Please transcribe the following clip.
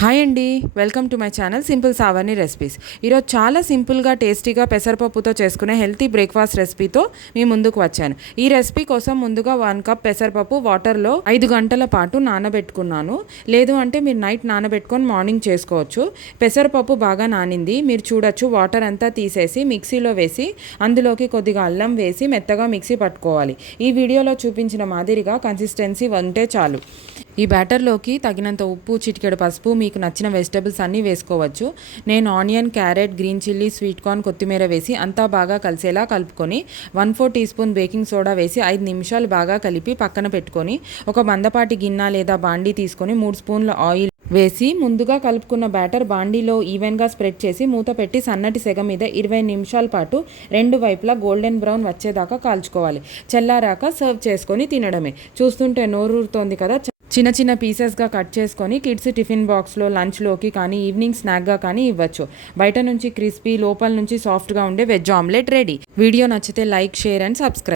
Hi అండి, welcome to my channel simple Savarni recipes. ఈరోజు చాలా సింపుల్గా టేస్టీగా పెసరపప్పుతో చేసుకునే హెల్తీ బ్రేక్ఫాస్ట్ రెసిపీతో మీ ముందుకు వచ్చాను. ఈ రెసిపీ కోసం ముందుగా 1 కప్ పెసరపప్పు వాటర్లో 5 గంటల పాటు నానబెట్టుకున్నాను. లేదు అంటే మీరు నైట్ నానబెట్టుకొని మార్నింగ్ చేసుకోవచ్చు. పెసరపప్పు బాగా నానింది, మీరు చూడొచ్చు. వాటర్ అంతా తీసేసి మిక్సీలో వేసి అందులోకి కొద్దిగా అల్లం వేసి మెత్తగా మిక్సీ పట్టుకోవాలి. ఈ వీడియోలో చూపించిన మాదిరిగా కన్సిస్టెన్సీ ఉంటే చాలు. ఈ బ్యాటర్లోకి తగినంత ఉప్పు, చిటికెడు పసుపు, మీకు నచ్చిన వెజిటబుల్స్ అన్నీ వేసుకోవచ్చు. నేను onion, carrot, green chilli, sweet corn, కొత్తిమీర వేసి అంతా బాగా కలిసేలా కలుపుకొని 1/4 టీ స్పూన్ బేకింగ్ సోడా వేసి 5 నిమిషాలు బాగా కలిపి పక్కన పెట్టుకొని ఒక మందపాటి గిన్నె లేదా బాండీ తీసుకొని 3 స్పూన్ల ఆయిల్ వేసి ముందుగా కలుపుకున్న బ్యాటర్ బాండీలో ఈవెన్గా స్ప్రెడ్ చేసి మూత పెట్టి సన్నటి సెగ మీద 20 నిమిషాల పాటు 2 వైపులా గోల్డెన్ బ్రౌన్ వచ్చేదాకా కాల్చుకోవాలి. చల్లారాక సర్వ్ చేసుకొని తినడమే. చూస్తుంటే నోరూరుతోంది కదా. చిన్న చిన్న పీసెస్గా కట్ చేసుకొని కిడ్స్ టిఫిన్ బాక్స్లో, లంచ్లోకి కానీ ఈవినింగ్ స్నాక్గా కానీ ఇవ్వచ్చు. బయట నుంచి క్రిస్పీ, లోపల నుంచి సాఫ్ట్గా ఉండే వెజ్ ఆమ్లెట్ రెడీ. వీడియో నచ్చితే లైక్, షేర్ అండ్ సబ్స్క్రైబ్.